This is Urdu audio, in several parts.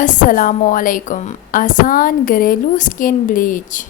السلام علیکم۔ آسان گھریلو سکن بلیچ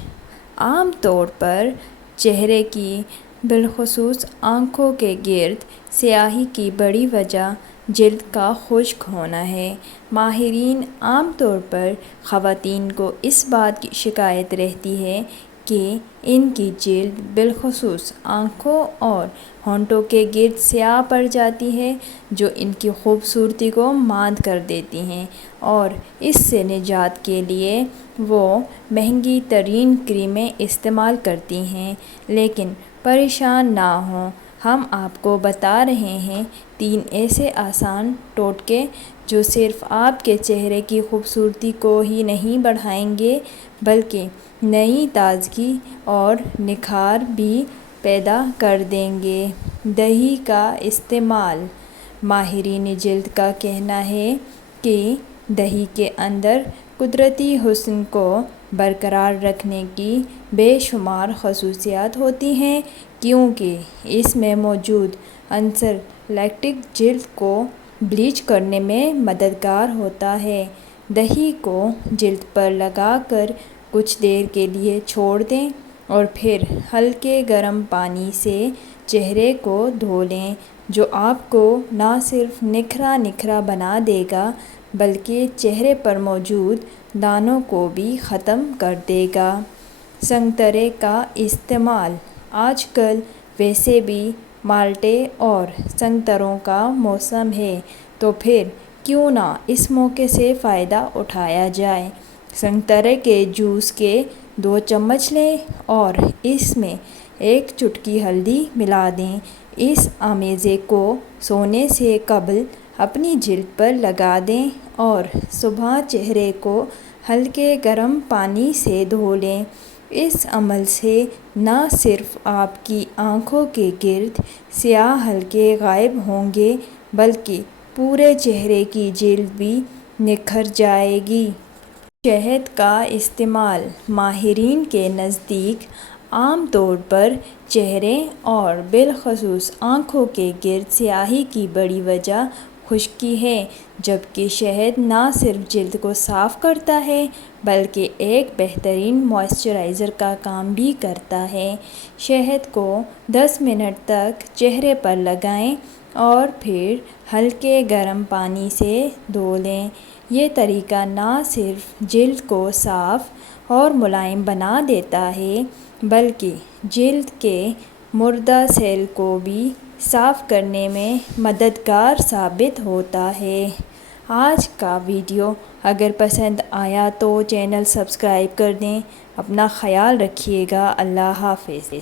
عام طور پر چہرے کی بالخصوص آنکھوں کے گرد سیاہی کی بڑی وجہ جلد کا خشک ہونا ہے۔ ماہرین عام طور پر خواتین کو اس بات کی شکایت رہتی ہے کہ ان کی جلد بالخصوص آنکھوں اور ہونٹوں کے گرد سیاہ پڑ جاتی ہے، جو ان کی خوبصورتی کو ماند کر دیتی ہے، اور اس سے نجات کے لیے وہ مہنگی ترین کریمیں استعمال کرتی ہیں۔ لیکن پریشان نہ ہوں، ہم آپ کو بتا رہے ہیں 3 ایسے آسان ٹوٹکے جو صرف آپ کے چہرے کی خوبصورتی کو ہی نہیں بڑھائیں گے بلکہ نئی تازگی اور نکھار بھی پیدا کر دیں گے۔ دہی کا استعمال۔ ماہرین جلد کا کہنا ہے کہ دہی کے اندر قدرتی حسن کو برقرار رکھنے کی بے شمار خصوصیات ہوتی ہیں، کیونکہ اس میں موجود عنصر لیکٹک جلد کو بلیچ کرنے میں مددگار ہوتا ہے۔ دہی کو جلد پر لگا کر کچھ دیر کے لیے چھوڑ دیں اور پھر ہلکے گرم پانی سے چہرے کو دھو لیں، جو آپ کو نہ صرف نکھرا بنا دے گا بلکہ چہرے پر موجود دانوں کو بھی ختم کر دے گا۔ سنگترے کا استعمال۔ آج کل ویسے بھی مالٹے اور سنگتروں کا موسم ہے، تو پھر کیوں نہ اس موقع سے فائدہ اٹھایا جائے۔ سنگترے کے جوس کے 2 چمچ لیں اور اس میں 1 چٹکی ہلدی ملا دیں۔ اس آمیزے کو سونے سے قبل اپنی جلد پر لگا دیں اور صبح چہرے کو ہلکے گرم پانی سے دھو لیں۔ اس عمل سے نہ صرف آپ کی آنکھوں کے گرد سیاہ حلقے غائب ہوں گے بلکہ پورے چہرے کی جلد بھی نکھر جائے گی۔ شہد کا استعمال۔ ماہرین کے نزدیک عام طور پر چہرے اور بالخصوص آنکھوں کے گرد سیاہی کی بڑی وجہ خشکی ہے، جبکہ شہد نہ صرف جلد کو صاف کرتا ہے بلکہ ایک بہترین موئسچرائزر کا کام بھی کرتا ہے۔ شہد کو 10 منٹ تک چہرے پر لگائیں اور پھر ہلکے گرم پانی سے دھو لیں۔ یہ طریقہ نہ صرف جلد کو صاف اور ملائم بنا دیتا ہے بلکہ جلد کے مردہ سیل کو بھی صاف کرنے میں مددگار ثابت ہوتا ہے۔ آج کا ویڈیو اگر پسند آیا تو چینل سبسکرائب کر دیں۔ اپنا خیال رکھیے گا۔ اللہ حافظ۔